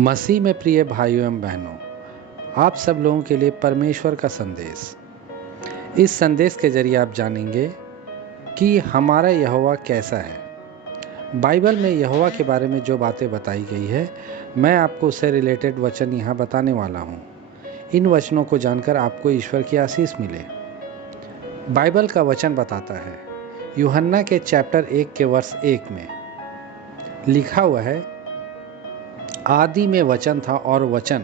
मसीह में प्रिय भाइयों एवं बहनों, आप सब लोगों के लिए परमेश्वर का संदेश। इस संदेश के जरिए आप जानेंगे कि हमारा यहोवा कैसा है। बाइबल में यहोवा के बारे में जो बातें बताई गई है, मैं आपको उससे रिलेटेड वचन यहाँ बताने वाला हूँ। इन वचनों को जानकर आपको ईश्वर की आशीष मिले। बाइबल का वचन बताता है, यूहन्ना के चैप्टर 1 के वर्ष 1 में लिखा हुआ है, आदि में वचन था और वचन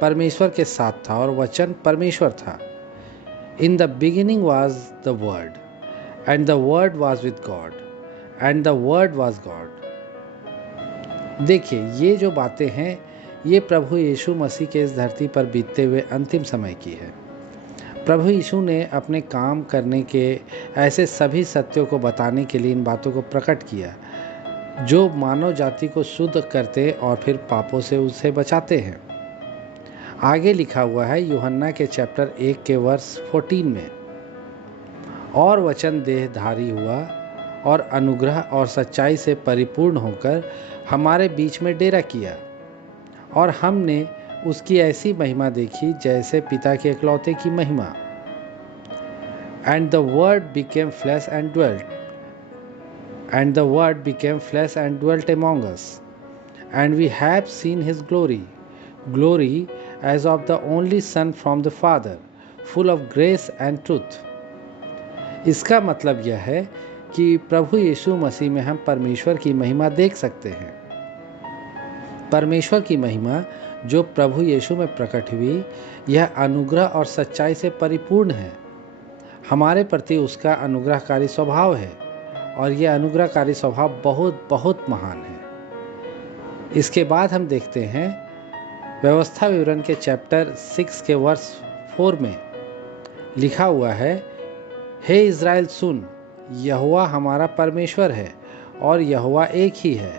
परमेश्वर के साथ था और वचन परमेश्वर था। In the beginning was the word and the word was with God and the word was God. देखिए, ये जो बातें हैं ये प्रभु यीशु मसीह के इस धरती पर बीतते हुए अंतिम समय की है। प्रभु यीशु ने अपने काम करने के ऐसे सभी सत्यों को बताने के लिए इन बातों को प्रकट किया जो मानव जाति को शुद्ध करते और फिर पापों से उसे बचाते हैं। आगे लिखा हुआ है यूहन्ना के चैप्टर 1 के वर्ष 14 में, और वचन देहधारी हुआ और अनुग्रह और सच्चाई से परिपूर्ण होकर हमारे बीच में डेरा किया, और हमने उसकी ऐसी महिमा देखी जैसे पिता के इकलौते की महिमा। And the word became flesh and dwelt And the Word became flesh and dwelt among us, and we have seen His glory, glory as of the only Son from the Father, full of grace and truth. इसका मतलब यह है कि प्रभु यीशु मसीह में हम परमेश्वर की महिमा देख सकते हैं। परमेश्वर की महिमा जो प्रभु यीशु में प्रकट हुई, यह अनुग्रह और सच्चाई से परिपूर्ण है। हमारे प्रति उसका अनुग्रहकारी स्वभाव है और यह अनुग्रहकारी स्वभाव बहुत बहुत महान है। इसके बाद हम देखते हैं व्यवस्था विवरण के चैप्टर 6 के वर्ष 4 में लिखा हुआ है, हे इज़राइल सुन, यहोवा हमारा परमेश्वर है और यहोवा एक ही है।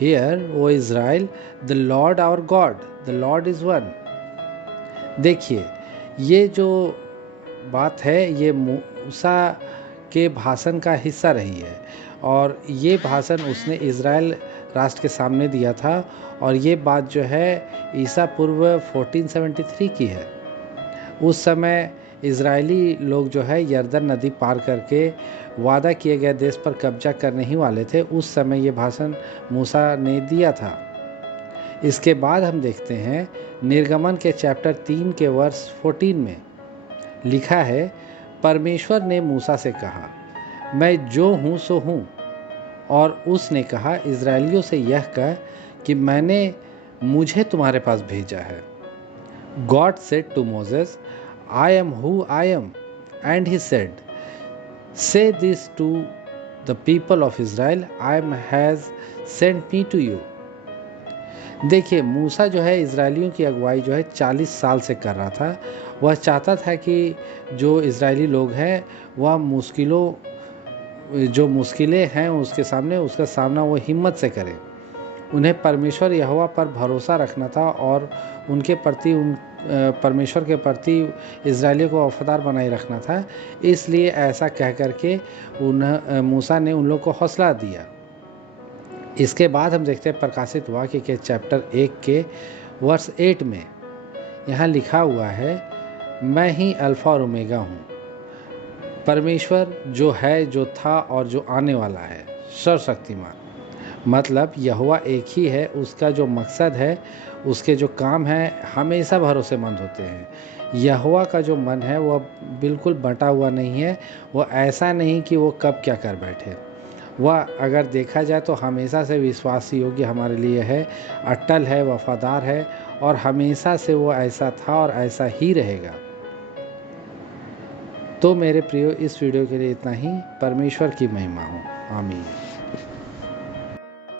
Hear O Israel, the Lord our God, the Lord is one. देखिए, ये जो बात है ये मूसा के भाषण का हिस्सा रही है, और ये भाषण उसने इज़राइल राष्ट्र के सामने दिया था, और ये बात जो है ईसा पूर्व 1473 की है। उस समय इज़राइली लोग जो है यर्दन नदी पार करके वादा किए गए देश पर कब्जा करने ही वाले थे। उस समय ये भाषण मूसा ने दिया था। इसके बाद हम देखते हैं निर्गमन के चैप्टर 3 के वर्ष 14 में लिखा है, परमेश्वर ने मूसा से कहा, मैं जो हूँ सो हूँ। और उसने कहा, इज़राइलियों से यह कह कि मुझे तुम्हारे पास भेजा है। God said to Moses, I am who I am, and he said, say this to the people of Israel, I am has sent me to you. देखिए, मूसा जो है इज़राइलियों की अगुवाई जो है 40 साल से कर रहा था। वह चाहता था कि जो इज़राइली लोग हैं वह जो मुश्किलें हैं उसके सामने उसका सामना वो हिम्मत से करें। उन्हें परमेश्वर यहोवा पर भरोसा रखना था और उनके प्रति परमेश्वर के प्रति इज़राइलियों को वफादार बनाए रखना था। इसलिए ऐसा कह करके मूसा ने उन लोग को हौसला दिया। इसके बाद हम देखते हैं प्रकाशित वाक्य के चैप्टर 1 के वर्ष 8 में यहाँ लिखा हुआ है, मैं ही अल्फ़ा और ओमेगा हूँ, परमेश्वर जो है, जो था और जो आने वाला है, सर्वशक्तिमान। मतलब यहोवा एक ही है। उसका जो मकसद है, उसके जो काम हैं हमेशा भरोसेमंद होते हैं। यहोवा का जो मन है वह बिल्कुल बंटा हुआ नहीं है। वह ऐसा नहीं कि वो कब क्या कर बैठे। वह अगर देखा जाए तो हमेशा से विश्वास योग्य हमारे लिए है, अटल है, वफादार है, और हमेशा से वो ऐसा था और ऐसा ही रहेगा। तो मेरे प्रियो, इस वीडियो के लिए इतना ही। परमेश्वर की महिमा हो। आमीन।